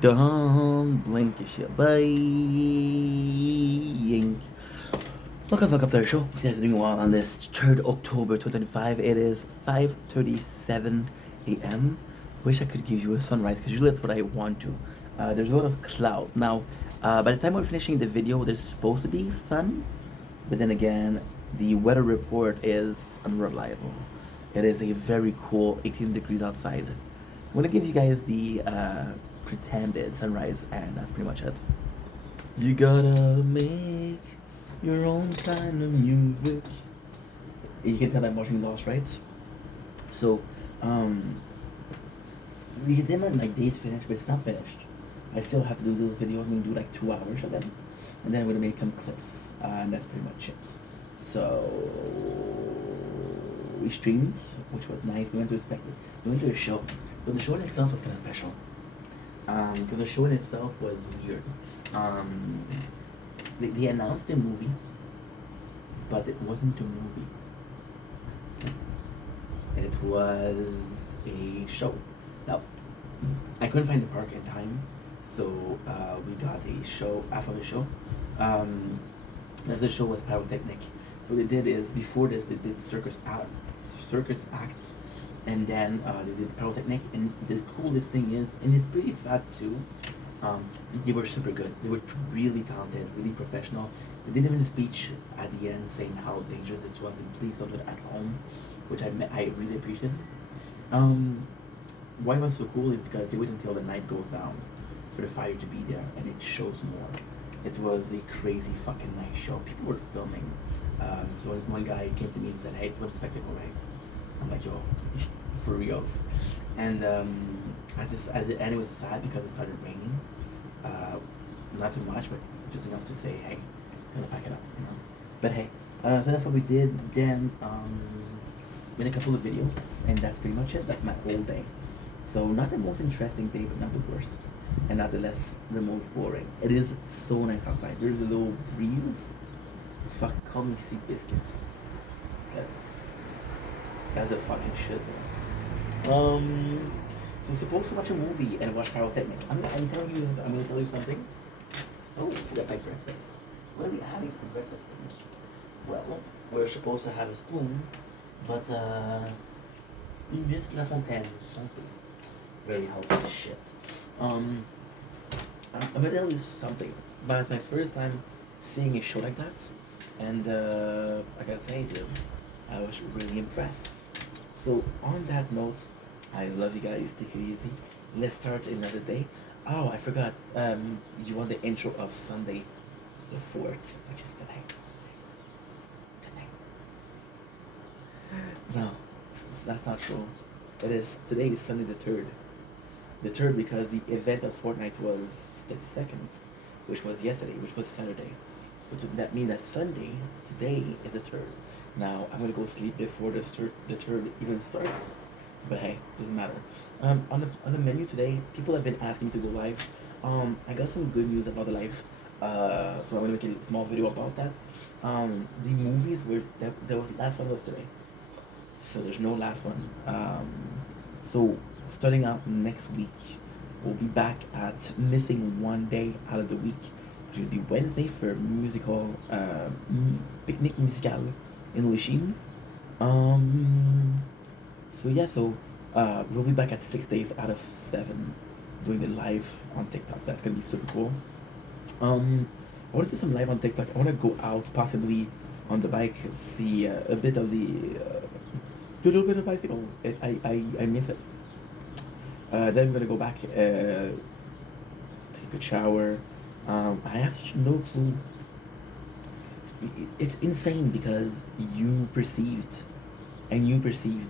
Don't blink, it's your buying. Welcome to the show. You guys are doing well on this 3rd October 2025. It is 5:37 a.m. Wish I could give you a sunrise because usually that's what I want to. There's a lot of clouds. Now, by the time we're finishing the video, there's supposed to be sun, but then again, the weather report is unreliable. It is a very cool 18 degrees outside. I'm gonna give you guys the pretended sunrise, and that's pretty much it. You gotta make your own kind of music. You can tell I'm watching Lost, right? So, we get them and my day's finished, but it's not finished. I still have to do those videos. I'm gonna do like 2 hours of them, and then I'm gonna make some clips, and that's pretty much it. So we streamed, which was nice. We went to expect it. We went to a show, but the show in itself was kind of special. Because the show in itself was weird. They announced a movie, but it wasn't a movie. It was a show. Now, I couldn't find the park in time, so we got a show after the show. After the show was pyrotechnic. So what they did is before this they did circus act, and then they did pyrotechnic. And the coolest thing is, and it's pretty sad too. They were super good. They were really talented, really professional. They did even a speech at the end saying how dangerous this was and please don't do it at home, which I really appreciated. Why it was so cool is because they wait until the night goes down for the fire to be there, and it shows more. It was a crazy fucking nice show. People were filming. So one guy came to me and said, "Hey, it was a spectacle, right?" I'm like, "Yo, for reals." And at the end it was sad because it started raining. Not too much, but just enough to say, "Hey, gonna pack it up," you know. But hey, so that's what we did. Then made a couple of videos, and that's pretty much it. That's my whole day. So not the most interesting day, but not the worst, and not the less the most boring. It is so nice outside. There's a little breeze. Fuck, call me Sea Biscuit. That's a fucking shizzle. So we're supposed to watch a movie and watch pyrotechnic. I'm gonna tell you something. Oh, we got my breakfast. What are we having for breakfast? Well, we're supposed to have a spoon, but Miss La Fontaine something. Very healthy shit. I'm gonna tell you something. But it's my first time seeing a show like that, and I gotta say, dude, I was really impressed. So on that note, I love you guys. Take it easy. Let's start another day. Oh, I forgot. You want the intro of Sunday, the 4th, which is today. Today. No, that's not true. It is today is Sunday the 3rd. The 3rd because the event of Fortnite was the 2nd, which was yesterday, which was Saturday. So that means that Sunday today is the 3rd. Now I'm gonna go sleep before the 3rd even starts. But hey, doesn't matter. On the menu today, people have been asking me to go live. I got some good news about the live. So I'm gonna make a small video about that. The movies were the last one was today, so there's no last one. So starting out next week, we'll be back at missing one day out of the week. It will be Wednesday for musical picnic musical in Lachine. So yeah, we'll be back at 6 days out of 7 doing the live on TikTok. So that's gonna be super cool. I want to do some live on TikTok. I want to go out, possibly on the bike, see a bit of the do a little bit of bicycle. I miss it. Then I'm gonna go back, take a good shower. I have no clue. It's insane because you perceived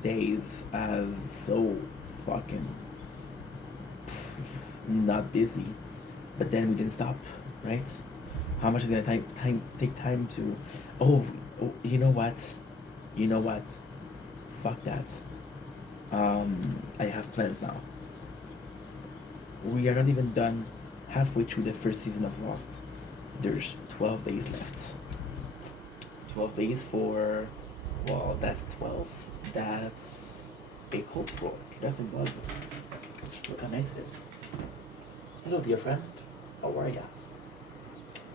days as so fucking not busy, but then we didn't stop, right? How much is it gonna take time to? Oh, you know what? Fuck that. I have plans now. We are not even done halfway through the first season of Lost. There's 12 days left. 12 days for, well, that's 12. That's a cold roll. That's in blood. Look how nice it is. Hello, dear friend. How are ya?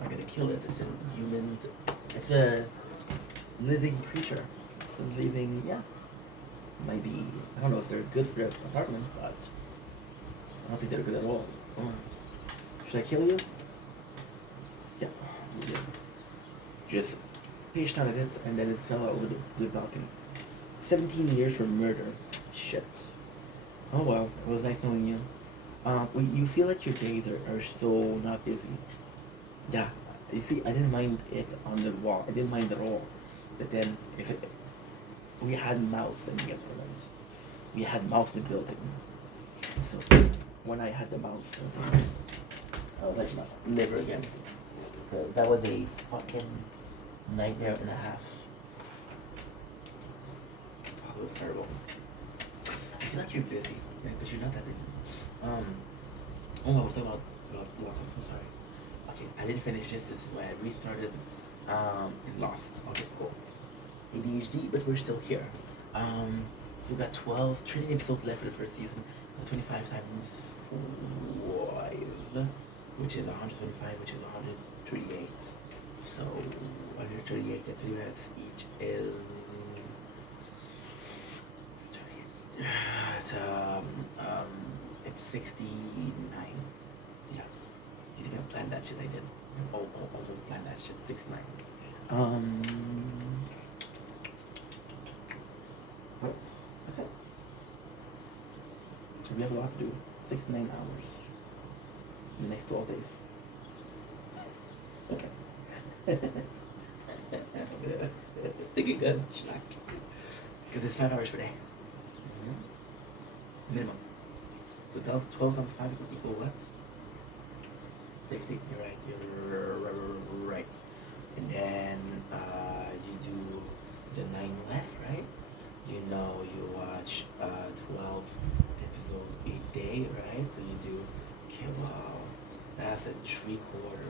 I'm gonna kill it. It's a human. It's a living creature. It's a living. Yeah. Might be. I don't know if they're good for your apartment, but I don't think they're good at all. Oh. Should I kill you? Yeah. You did. Just pitched out of it, and then it fell out over the balcony. 17 years for murder. Shit. Oh well, it was nice knowing you. You feel like your days are so not busy. Yeah, you see, I didn't mind it on the wall. I didn't mind at all. But then, if it, we had mouse in the apartment. We had mouse in the building. So when I had the mouse, I was like, no, never again. So that was a fucking nightmare and a half. Oh, it was terrible. I feel like you're busy, yeah, but you're not that busy. Oh, I was talking about Lost. I'm so sorry. Okay, I didn't finish this. This is why I restarted. And Lost. Okay, cool. ADHD, but we're still here. So we got 13 episodes left for the first season. 25 times 5, which is 125, which is 138. So 138 at 3 minutes each is. It's 69. Yeah. You think I planned that shit? I did. Almost planned that shit. 69. What else? That's it. So we have a lot to do. 69 hours. In the next 12 days. Think you good? Schnack. Because it's 5 hours per day. Minimum. So 12 times 5 equal what? 60. You're right. You're right. And then you do the 9 left, right? You know you watch 12 episodes a day, right? So you do, okay, wow, that's a 3/4,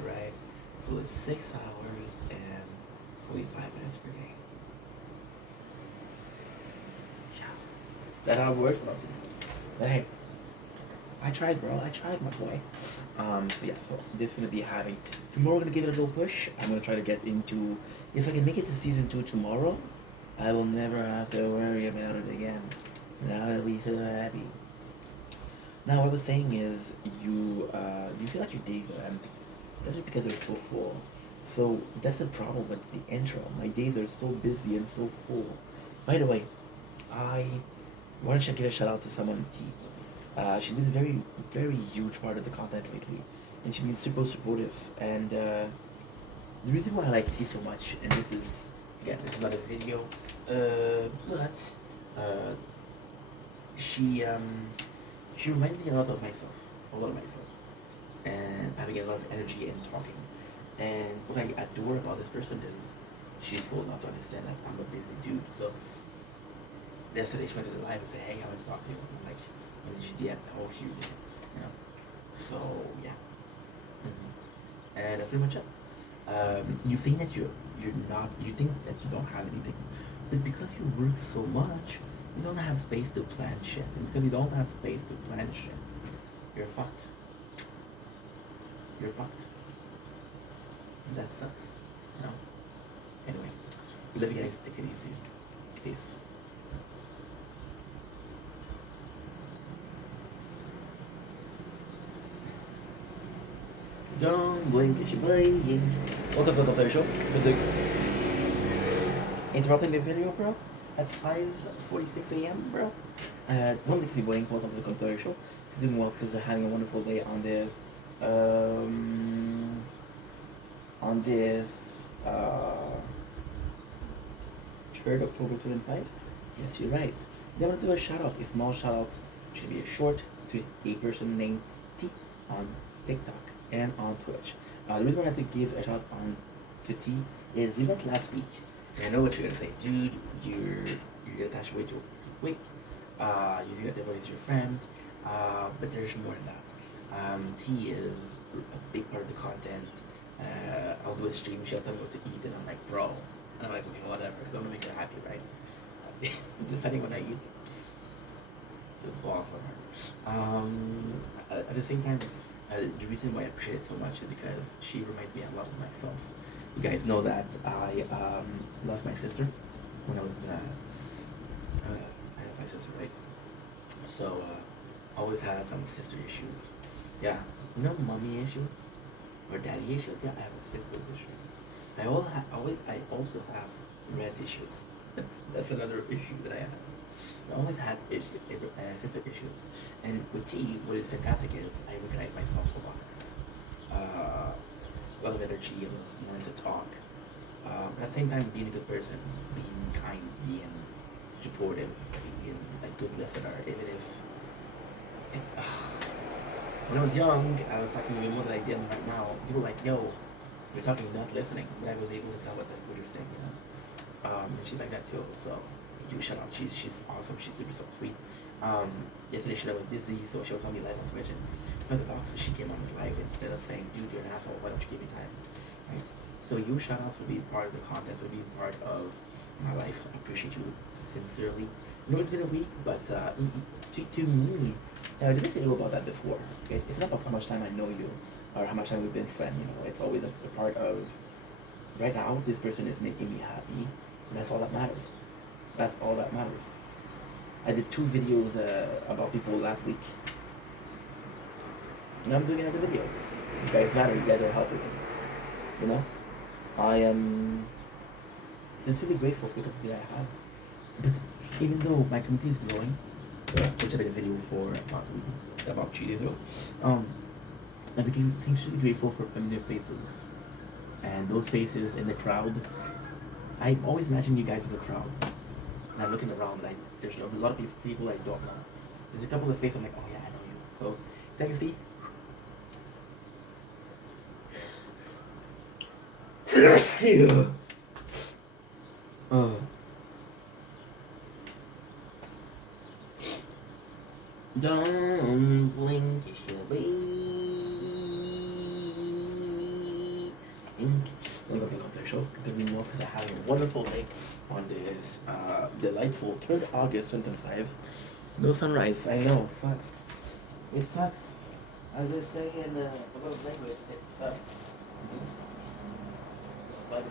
right? So it's 6 hours and 45 minutes per day. Yeah. That's how it works about this. But hey, I tried, bro. I tried, my boy. So yeah, so this is gonna be having tomorrow. We're gonna give it a little push. I'm gonna try to get into. If I can make it to season 2 tomorrow, I will never have to worry about it again, and I'll be so happy. Now, what I was saying is, you feel like your days are empty. That's just because they're so full. So that's the problem with the intro. My days are so busy and so full. By the way, I wanted to give a shout out to someone. She's been a very huge part of the content lately, and she's been super supportive. And the reason why I like T so much, and this is again, this is not a video, but she reminded me a lot of myself, and having a lot of energy and talking. And what I adore about this person is she's cool enough to understand that I'm a busy dude. So yesterday she went to the live and said, "Hey, I want to talk to you." I'm like, "What did you DM? How was you?" You know. So yeah. And that's pretty much it. You think that you think that you don't have anything, but because you work so much, you don't have space to plan shit. And because you don't have space to plan shit, you're fucked. You're fucked. And that sucks. You know. Anyway, we love you guys. Take it easy. Peace. Don't blink, it's your brain. Welcome to the Commentary Show. Interrupting the video, bro, at 5:46 a.m., bro. One thing is waiting. Welcome to the Commentary Show. You're doing well because you're having a wonderful day on this. On this 3rd October 2005. Yes, you're right. Then I want to do a shout out, a small shout out, should be a short, to a person named T on TikTok and on Twitch. The reason why I have to give a shout out on to T is we met last week. And I know what you're gonna say, dude. You're attached way too quick. You think that everybody's your friend, but there's more than that. T is a big part of the content. I'll do a stream. She'll tell me what to eat, and I'm like, bro. And I'm like, okay, whatever. I don't want to make her happy, right? Deciding what I eat. The ball for her. At the same time, The reason why I appreciate it so much is because she reminds me a lot of myself. You guys know that I lost my sister when I was I lost my sister, right? So always had some sister issues. Yeah, you know, mommy issues or daddy issues. Yeah, I have sister issues. I also have rent issues. That's another issue that I have. I always has sister issues, and with T, what is fantastic is I recognize myself a lot. A lot of energy, a lot of wanting to talk. But at the same time, being a good person, being kind, being supportive, being a good listener, even if when I was young, I was talking even more than I did right now. People were like, yo, you're talking, you're not listening. But I was able to tell what you're saying, you know. And she's like that too. So you shut up. She's awesome. She's super so sweet. Yesterday she was busy, so she was on me live on Twitch and I had to talk. So she came on me live instead of saying, dude, you're an asshole. Why don't you give me time, right? So you shout out for being part of the content, for being part of my life. I appreciate you sincerely. I know it's been a week, but to me, I didn't think about that before. It's not about how much time I know you or how much time we've been friends. You know, it's always a part of right now. This person is making me happy, and that's all that matters. That's all that matters. I did 2 videos about people last week. Now I'm doing another video. You guys matter. You guys are helping me. You know, I am sincerely grateful for the company that I have. But even though my community is growing, which I made a video for about 2 days ago, I became sincerely grateful for familiar faces. And those faces in the crowd, I always imagine you guys as a crowd. And I'm looking around, like, there's a lot of people I don't know. There's a couple of faces I'm like, oh yeah, I know you. So, thanks, Steve. Don't blink, you'll be. I'm going to come to the show because you know, because I had a wonderful day on this delightful 3rd August 2025. No sunrise. I know, sucks. It sucks. As they say in about language, it sucks. But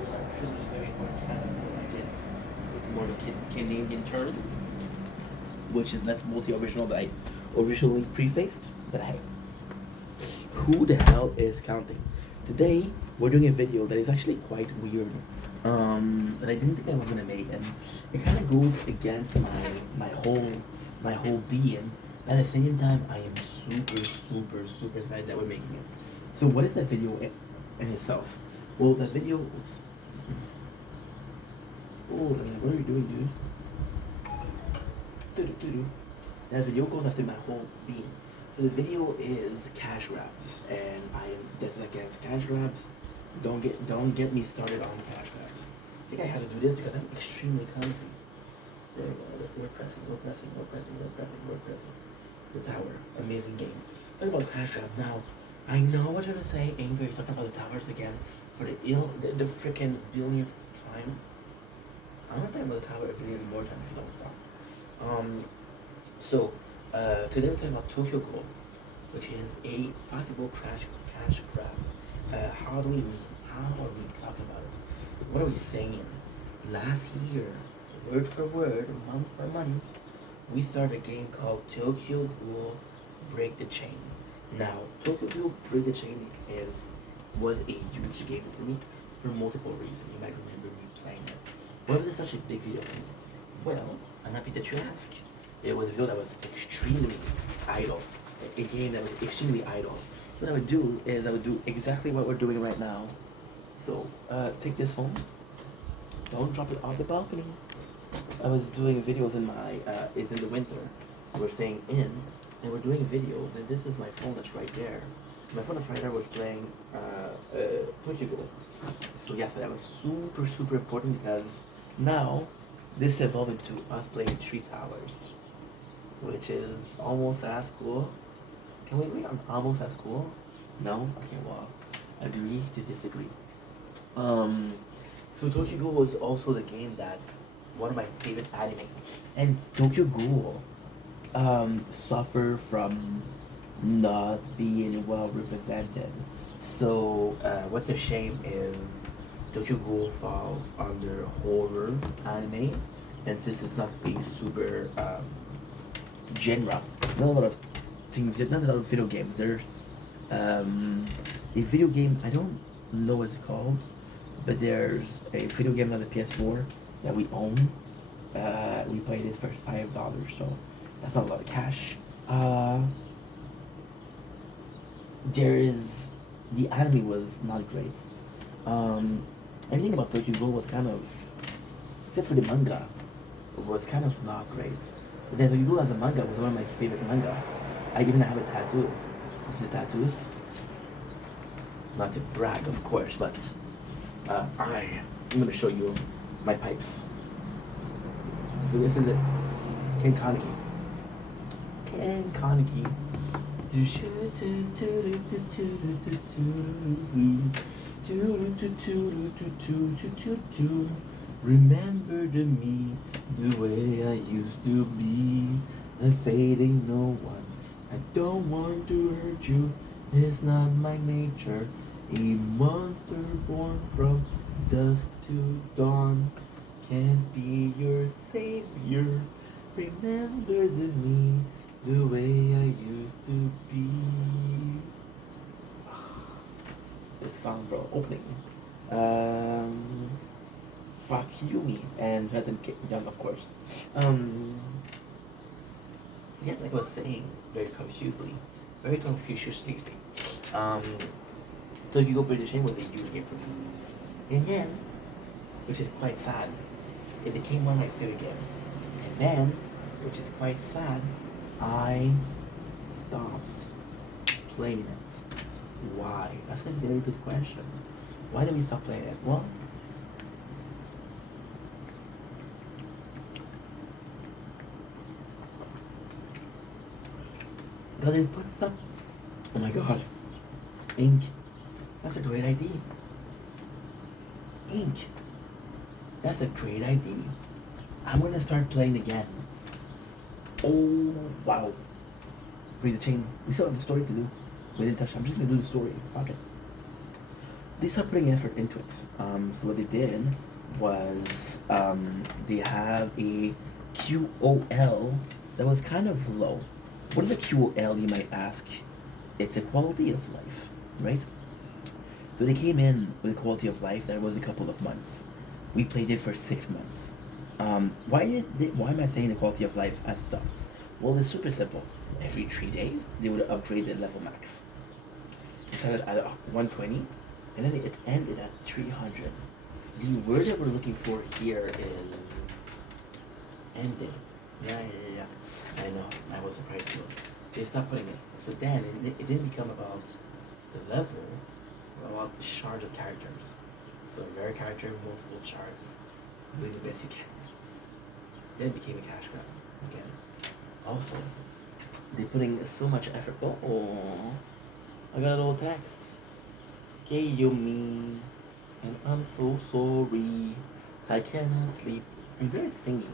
it's actually very important Canada, so I guess it's more of a Canadian term, which is less multi-original that I originally prefaced. But hey, who the hell is counting? Today we're doing a video that is actually quite weird. That I didn't think I was gonna make, and it kind of goes against my whole being. At the same time, I am super excited that we're making it. So, what is that video in itself? Well, that video. Oops. Oh, what are you doing, dude? That video goes after my whole being. So the video is cash grabs, and I am dead against cash grabs. Don't get me started on cash grabs. I think I have to do this because I'm extremely clumsy. There we go. We're pressing. The tower, amazing game. Talk about cash grab now. I know what you're gonna say, Angry. You're talking about the towers again for the freaking billionth time. I'm gonna talk about the tower a billion more times if you don't stop. So today we're talking about Tokyo Ghoul, which is a possible cash grab. How are we talking about it? What are we saying? Last year, word for word, month for month, we started a game called Tokyo Ghoul Break the Chain. Now, Tokyo Ghoul Break the Chain was a huge game for me for multiple reasons. You might remember me playing it. Why was it such a big video for me? Well, I'm happy that you ask. It was a video that was extremely idle. A game that was extremely idle. So what I would do is I would do exactly what we're doing right now. So, take this phone. Don't drop it off the balcony. I was doing videos in my, it's in the winter. We're staying in, and we're doing videos, and this is my phone that's right there. My phone that's right there was playing, Portugal. So yeah, so that was super important because now, this evolved into us playing Three Towers, which is almost as cool. Can we agree on almost as cool? No? Okay, well, agree to disagree. So Tokyo Ghoul was also the game that one of my favorite anime. And Tokyo Ghoul suffer from not being well represented. So what's a shame is Tokyo Ghoul falls under horror anime, and since it's not a super genre, not a lot of things, not a lot of video games. There's a video game, I don't know what it's called, but there's a video game on the PS4 that we own. We played it for $5, so that's not a lot of cash. There is the anime was not great. Anything about Tokyo Ghoul was kind of, except for the manga, was kind of not great. But then Tokyo Ghoul as a manga was one of my favorite manga. I even have a tattoo. The tattoos. Not to brag, of course, but I'm gonna show you my pipes. So this is it. Ken Kaneki. Ken Kaneki. Remember to me the way I used to be, fading no one. I don't want to hurt you, it's not my nature. A monster born from dusk to dawn can't be your savior. Remember to me the way I used to be. This song, bro, opening. Fuck Yumi and Retin Young, of course. So yes, like I was saying, very confuciously, Tokyo British was a huge game for me. And then, which is quite sad, it became one of my favorite games. And then, which is quite sad, I stopped playing it. Why? That's a very good question. Why did we stop playing it? Well, because it puts up, oh my god, ink. That's a great idea. Ink. That's a great idea. I'm gonna start playing again. Oh wow. Breathe the chain. We still have the story to do. We didn't touch. I'm just gonna do the story. Fuck it. They started putting effort into it. So what they did was they have a QOL that was kind of low. What is a QOL, you might ask? It's a quality of life, right? So they came in with a quality of life that was a couple of months. We played it for 6 months. Why am I saying the quality of life has stopped? Well, it's super simple. Every 3 days, they would upgrade the level max. It started at 120, and then it ended at 300. The word that we're looking for here is ending. Yeah. I know. I was surprised too. They stopped putting it. So then it didn't become about the level, but about the shards of characters. So rare character, multiple shards, doing the best you can. Then it became a cash grab again. Also, they're putting so much effort. Oh, I got a little text. Hey, you me, and I'm so sorry. I cannot sleep. I'm very singy.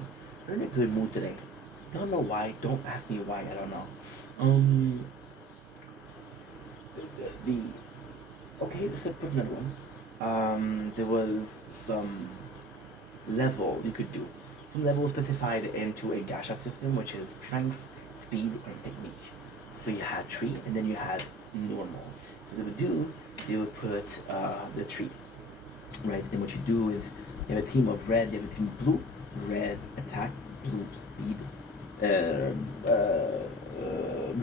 I'm in a good mood today. Don't know why. Don't ask me why. I don't know. The okay. Let's put another one. There was some level you could do. Some level specified into a gacha system, which is strength, speed, and technique. So you had tree, and then you had normal. So they would put the tree, right? And what you do is you have a team of red, you have a team of blue, red attack, blue speed,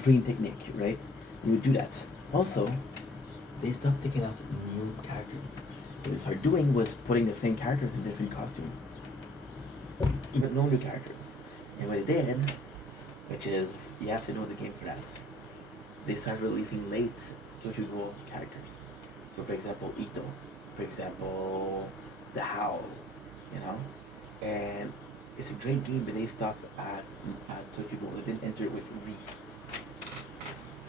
green technique, right? You would do that. Also, they stopped taking out new characters. What they started doing was putting the same characters in different costumes, but no new characters. And what they did, which is you have to know the game for that, they started releasing late Tokyo Ghoul characters. So for example, Ito, for example, the Howl, you know, and it's a great game, but they stopped at Tokyo Ghoul. They didn't enter it with Re.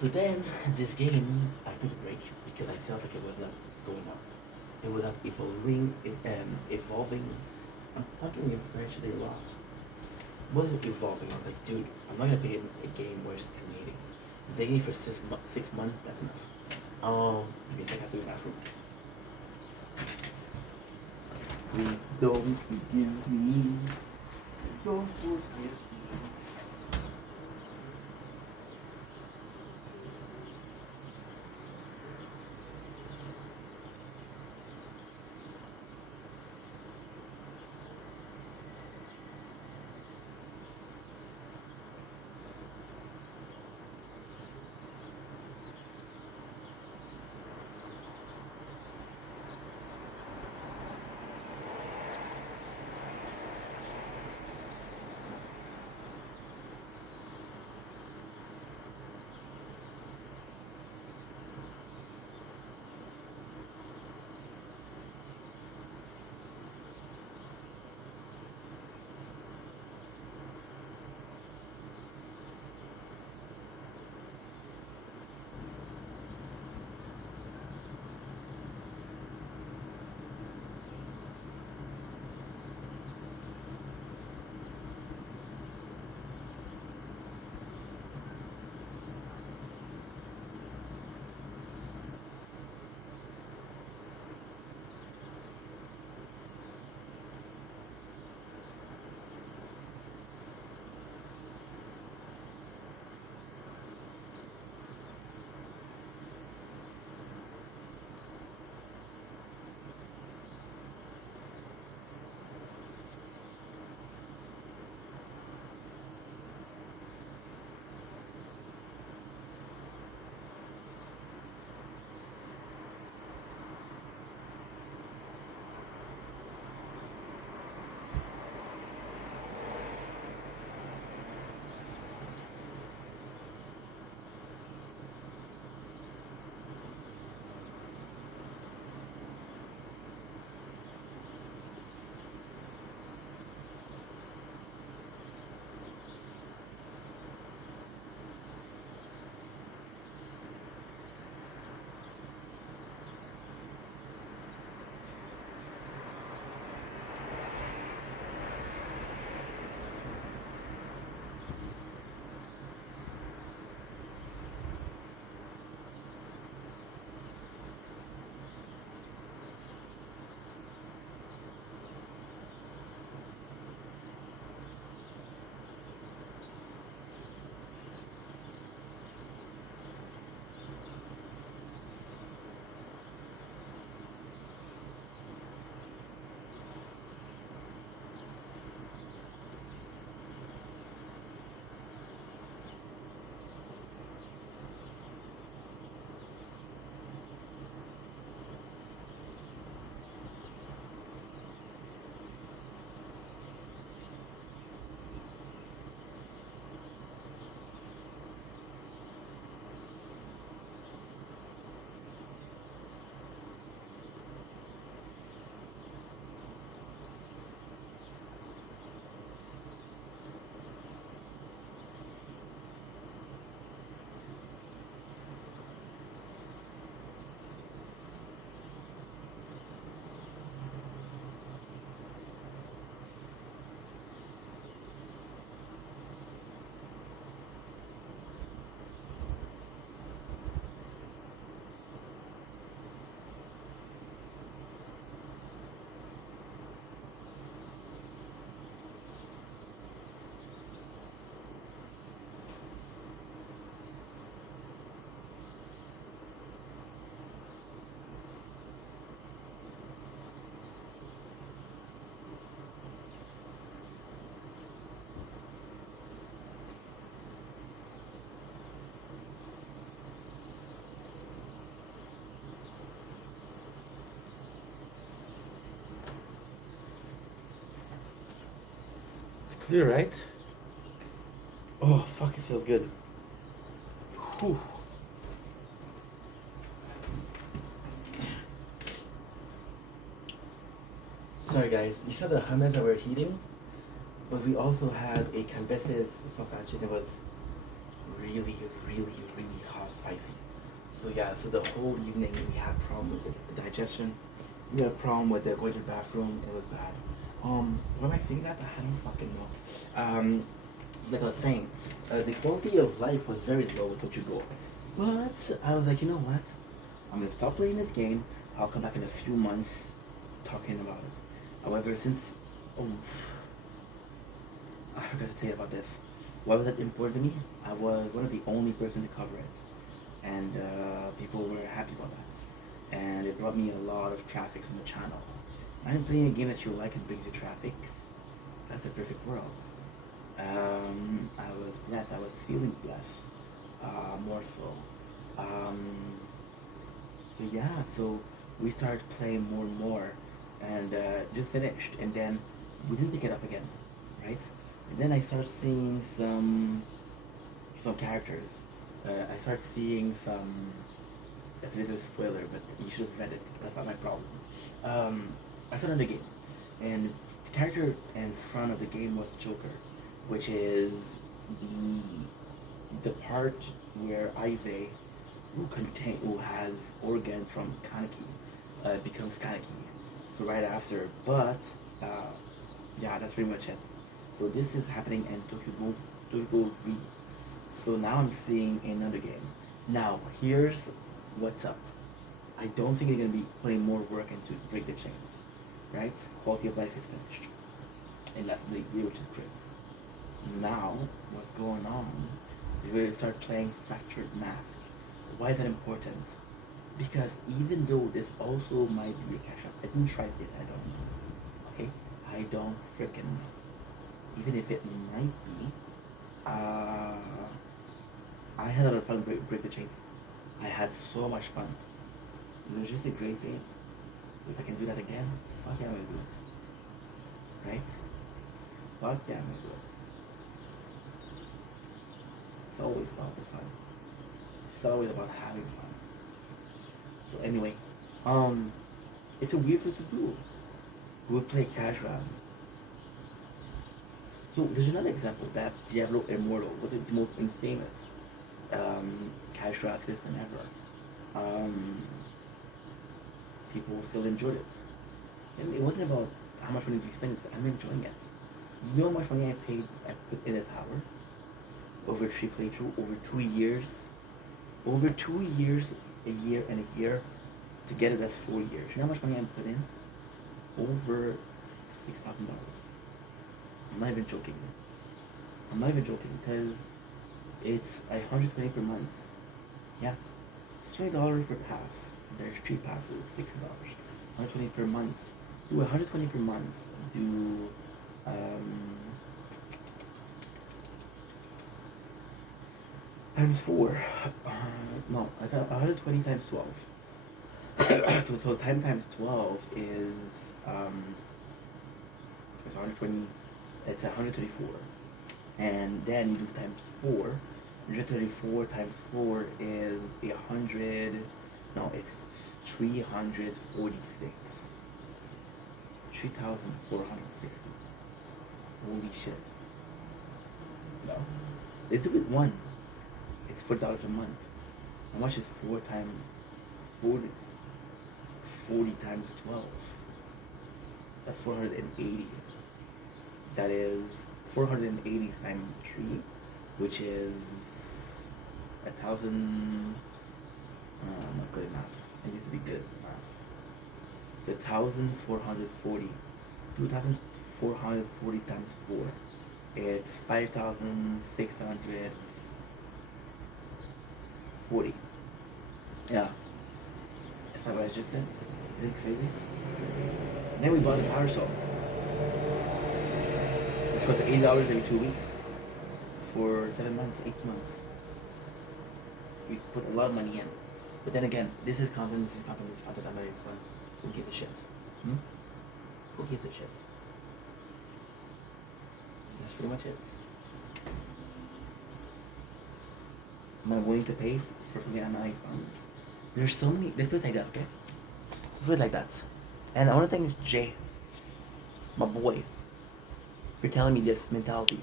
So then this game, I took a break because I felt like it was not going up. It was not evolving. I'm talking in French a lot. It wasn't evolving. I was like, dude, I'm not gonna play a game where it's stagnating. They gave for 6 months. That's enough. Because I have to go to the bathroom. Please don't forgive me. Don't forget me. It's clear, right? Oh, fuck, it feels good. Whew. Sorry, guys. You saw the hummus that we're heating? But we also had a Campeses sausage, and it was really, really, really hot, spicy. So yeah, so the whole evening we had problem with the digestion. We had a problem with the going to the bathroom. It was bad. Why am I saying that? I don't fucking know. like I was saying, the quality of life was very low with Tokyo Ghoul. But I was like, you know what? I'm gonna stop playing this game. I'll come back in a few months talking about it. However, since oh, I forgot to say about this. Why was that important to me? I was one of the only person to cover it, and people were happy about that, and it brought me a lot of traffic on the channel. I'm playing a game that you like and brings you traffic. That's a perfect world. I was blessed. I was feeling blessed, more so. So yeah, so we started playing more and more, and just finished, and then we didn't pick it up again, right? And then I started seeing some characters. I started seeing some. That's a little spoiler, but you should have read it. That's not my problem. I started the game, and the character in front of the game was Joker, which is the part where Aize, who has organs from Kaneki, becomes Kaneki. So right after, but yeah, that's pretty much it. So this is happening in Tokyo Ghoul 3. So now I'm seeing another game. Now here's what's up. I don't think they're gonna be putting more work into Break the Chains, right? Quality of life is finished in less than a year, which is great. Now, what's going on is we're gonna start playing Fractured Mask. Why is that important? Because even though this also might be a cash up, I didn't try it yet, I don't know. Okay? I don't freaking know. Even if it might be, I had a lot of fun Break the Chains. I had so much fun. It was just a great game. So if I can do that again, fuck yeah, I'm gonna do it. Right? Fuck yeah, I'm gonna do it. It's always about the fun. It's always about having fun. So anyway, it's a weird thing to do. We would play casual. So there's another example that Diablo Immortal, what is the most infamous cash draft system ever. People still enjoyed it. And it wasn't about how much money you spend, I'm enjoying it. You know how much money I put in a tower? Over 3 playthrough, over 2 years. Over 2 years, a year and a year. Together that's 4 years. You know how much money I put in? Over $6,000. I'm not even joking. I'm not even joking because it's $120 per month. Yeah, it's $20 per pass. There's 3 passes, $60. $120 per month. Do $120 per month. Do times 4. No, I thought 120 times 12. So times 12 is it's 120. It's 134, and then you do times 4. 134 times 4 is 100. No, it's 346. 3,460. Holy shit. No. Let's do it one. It's $4 a month. How much is 4 times 40? 40 times 12. That's 480. That is 480 times 3, which is 1,000. Not good enough. I used to be good at math. It's 1,440. 2,440 times 4. It's 5,640. Yeah. That's not what I just said. Isn't it crazy? And then we bought the Power Soul, which was $80 every 2 weeks for 7 months, 8 months. We put a lot of money in. But then again, this is content, I'm having fun. Who gives a shit? Who gives a shit? That's pretty much it. Am I willing to pay for something I'm having fun? There's so many, let's put it like that, okay? Let's put it like that. And I want to thank Jay, my boy, for telling me this mentality.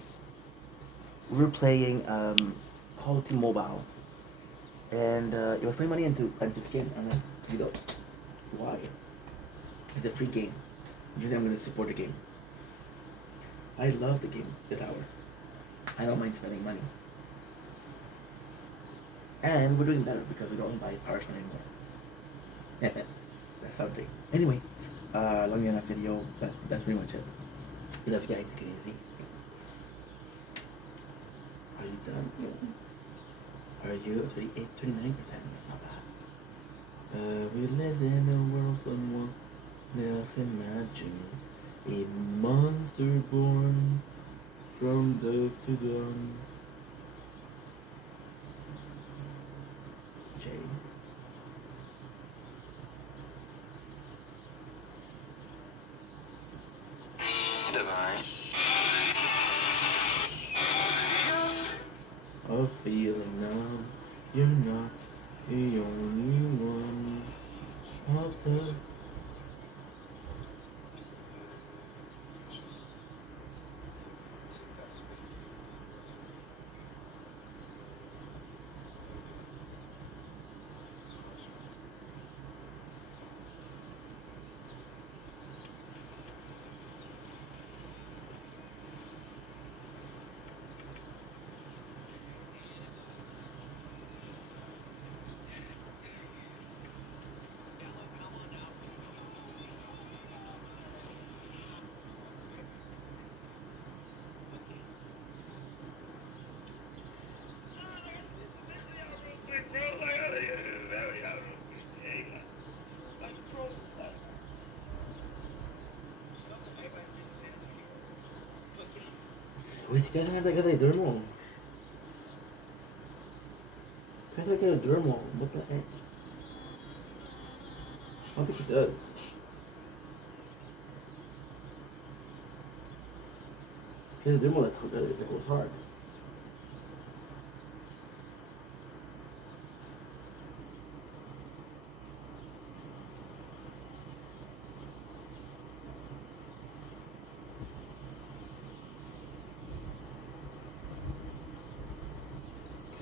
We were playing Call of Duty Mobile, and it was putting money into skin. I'm like, you know, why? It's a free game. Usually I'm going to support the game. I love the game, The Tower. I don't mind spending money. And we're doing better because we don't buy Power Stone anymore. That's something. Anyway, long enough video, but that's pretty much it. We love you guys. Take it easy. Are you done? Are you 28, 29%? That's not bad. We live in a world someone else imagine. A monster born from dusk to dawn. Jay. Divine. A feeling now, you're not the only one out there. Wait, you guys have that guy dermal. Guys like a dermal. What the heck? I don't think he does. His dermal that goes hard.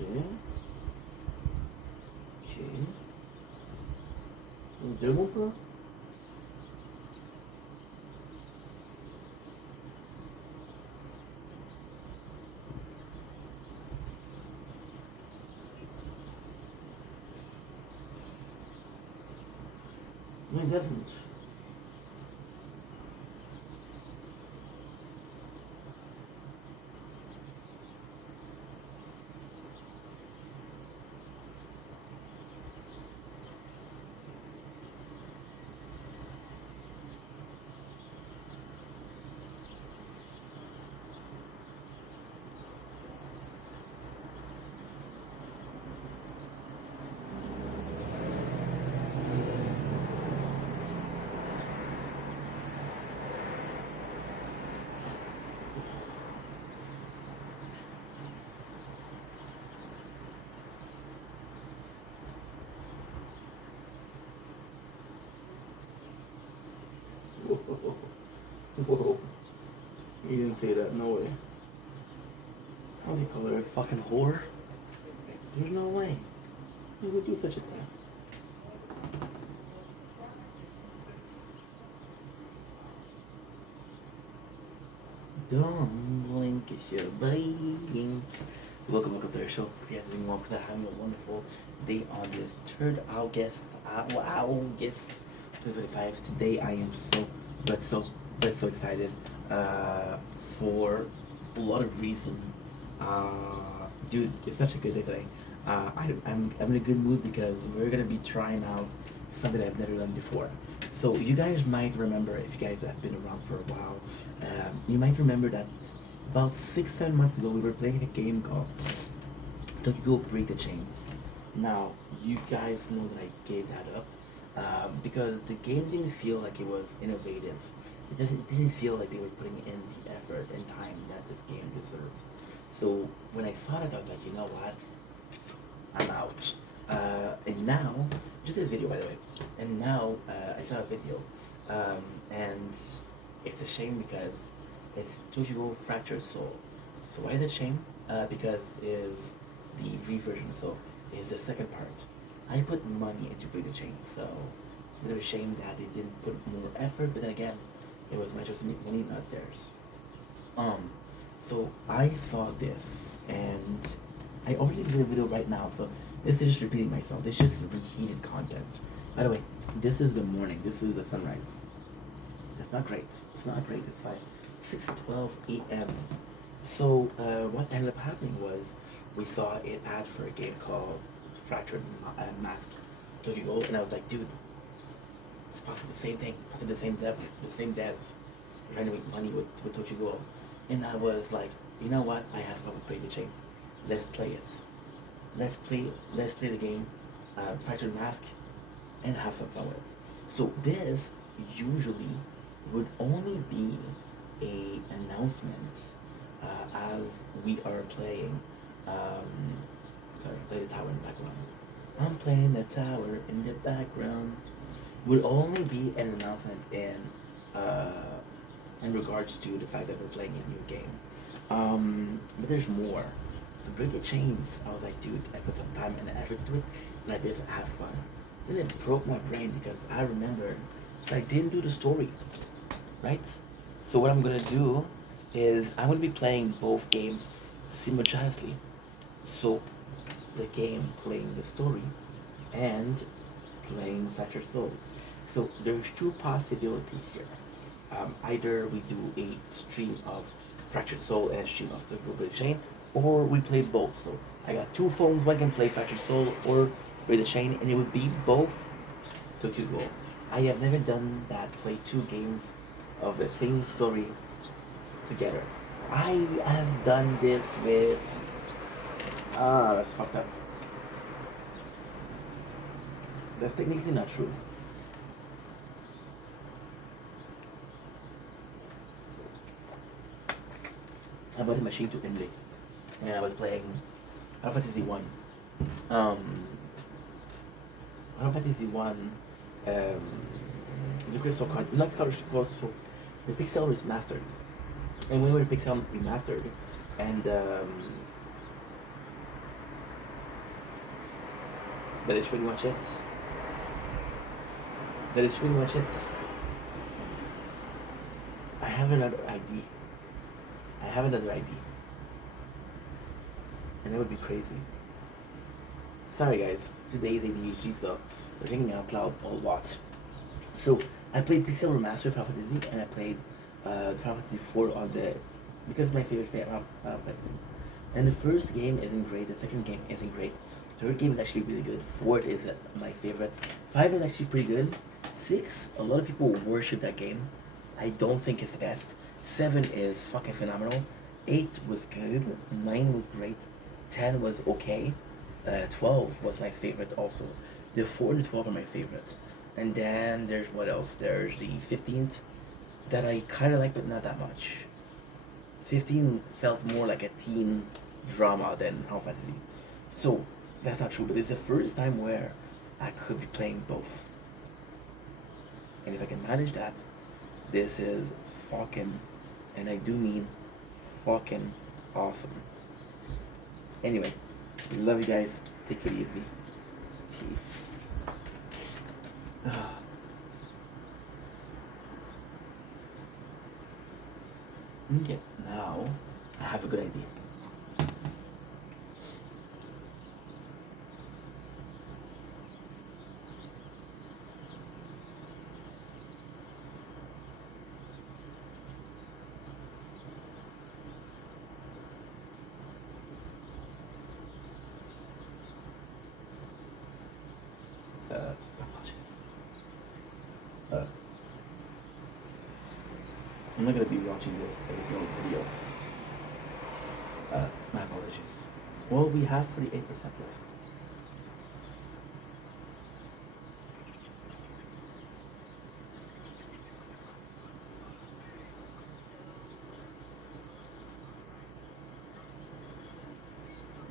Okay. Okay. Dermal bro? No, he doesn't. Whoa. Whoa. He didn't say that, no way. How do you call her a fucking whore? There's no way. He would do such a thing. Don't blink, it's your blinking. Welcome to our show. If you guys are doing well, having a wonderful day on this 3rd August, August 2025. Today I am so excited for a lot of reasons. Dude, it's such a good day today. I'm in a good mood because we're gonna be trying out something I've never done before. So you guys might remember, if you guys have been around for a while, you might remember that about 6-7 months ago we were playing a game called Don't Go Break the Chains. Now you guys know that I gave that up because the game didn't feel like it was innovative. It didn't feel like they were putting in the effort and time that this game deserved. So when I saw it, I was like, you know what? I'm out. And now, just did a video by the way. And now I saw a video, and it's a shame because it's Toshiro Fractured Soul. So why is it a shame? Because is the reversion. So is the second part. I put money into Break the Chain, so it's a bit of a shame that they didn't put more effort. But then again, it was my choice to make money, not theirs. So I saw this, and I already did a video right now, so this is just repeating myself. This is just reheated content. By the way, this is the morning. This is the sunrise. It's not great. It's not great. It's like 6:12 a.m. So what ended up happening was we saw an ad for a game called Fractured Mask Tokyo Go, and I was like, dude, it's possibly the same thing, possibly the same dev, trying to make money with Tokyo Go. And I was like, you know what? I have fun with Break the Chains. Let's play it. Let's play the game, Fractured Mask, and have some fun with it. So this usually would only be a announcement as we are playing. Sorry, play the tower in the background. I'm playing the tower in the background. Would only be an announcement uh, in regards to the fact that we're playing a new game. But there's more. So Break the Chains, I was like, dude, I put some time and effort into it, and I did have fun. Then it broke my brain because I remembered that I didn't do the story, right? So what I'm gonna do is I'm gonna be playing both games simultaneously. So the game playing the story and playing Fractured Souls. So there's two possibilities here. Either we do a stream of Fractured Soul and a stream of the Break the Chain, or we play both. So I got two phones, one can play Fractured Soul or Break the Chain, and it would be both Tokyo Go. I have never done that, play two games of the same story together. I have done this with. That's fucked up. That's technically not true. I bought a machine to emulate, and I was playing Final Fantasy One. Um, Final Fantasy One, the Crystal Con, not Crystal, the Pixel remastered, and when the Pixel remastered, and that is pretty much it. That is pretty much it. I have another ID. I have another ID. And that would be crazy. Sorry guys, today is ADHD, so we're thinking out loud a lot. So I played Pixel Remastered Final Fantasy, and I played Final Fantasy 4 on the because it's my favorite Final Fantasy. And the first game isn't great. The second game isn't great. The third game is actually really good. Fourth is my favorite. 5 is actually pretty good. 6, a lot of people worship that game. I don't think it's the best. 7 is fucking phenomenal. 8 was good. 9 was great. 10 was okay. 12 was my favorite also. The 4 and the 12 are my favorite. And then there's what else? There's the 15th that I kind of like, but not that much. 15 felt more like a teen drama than Final Fantasy. So that's not true, but it's the first time where I could be playing both. And if I can manage that, this is fucking, and I do mean fucking awesome. Anyway, love you guys. Take it easy. Peace. Okay, now I have a good idea. Apologies. I'm not gonna be watching this every single video. My apologies. Well, we have 48% left.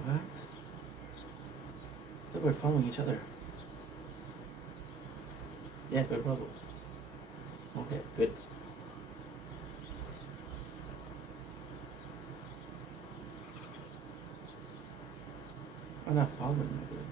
What? Look, we're following each other. Yeah, we're following. Okay, good. I'm not following my good.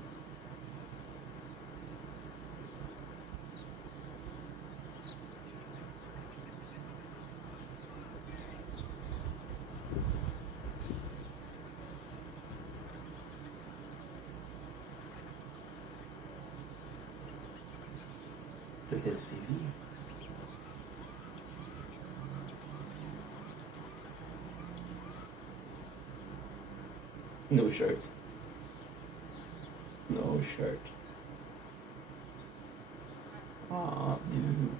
Peut-être suivi. No shirt. No shirt. Ah, bisous.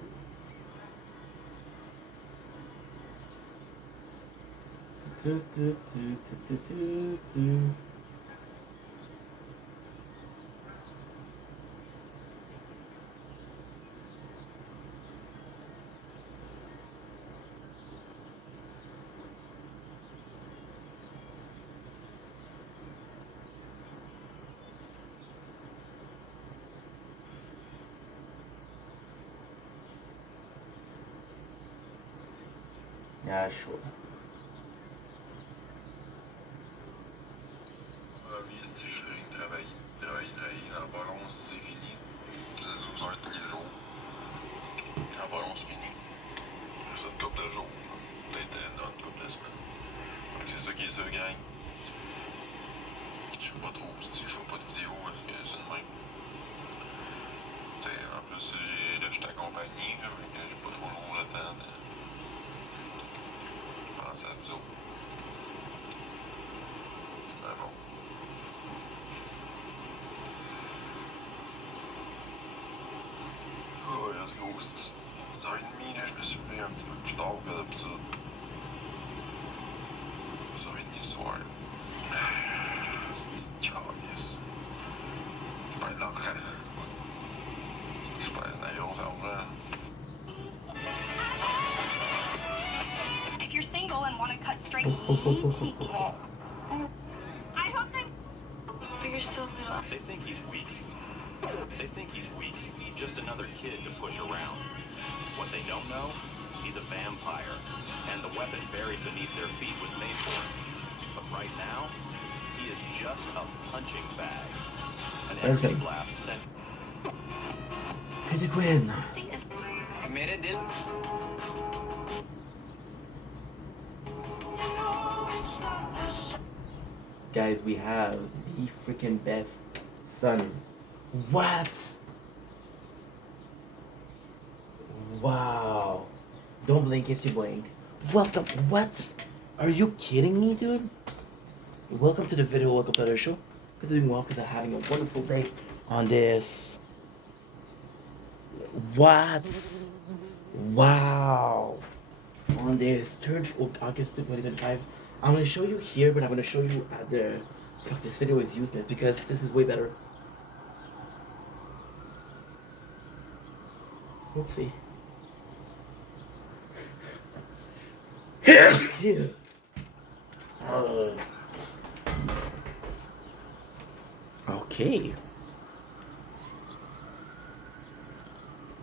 Tu, tu, tu, tu, tu, tu, tu. Yeah, sure. Ah oui, si je fais rien que travailler, dans pas long, c'est fini. Je les 12 heures tous les jours. Dans pas long, c'est fini. Il reste une couple de jours. Peut-être une couple de semaines. Fait que c'est ça qui est ça, gang. Je sais pas trop si je fais pas de vidéo parce que c'est de même. T'sais, en plus, là, je suis accompagné, là, fait que j'ai pas toujours le temps de penser à vous autres. Mais bon. Oh, let's go, c'est 10h30, là, je me suis levé un petit peu plus tard que d'habitude. 10h30 le soir. C'est une calice. Je perds de l'argent. Je perds un gros argent. If you're single and want to cut straight, I hope they. But you're still little. They think he's weak. They think he's weak. Just another kid to push around. What they don't know, he's a vampire. And the weapon buried beneath their feet was made for him. But right now, he is just a punching bag. An energy blast sent. Pretty Gwen. This thing is. I made it, did. Guys, we have the freaking best son. What? Wow. Don't blink if you blink. Welcome. What? Are you kidding me, dude? Welcome to the video. Welcome to the show. Because doing well, because I'm having a wonderful day on this. What? Wow. On this 3rd August 2025. I'm going to show you here, but I'm going to show you at the... Fuck, this video is useless because this is way better. Oopsie. Yeah. Okay.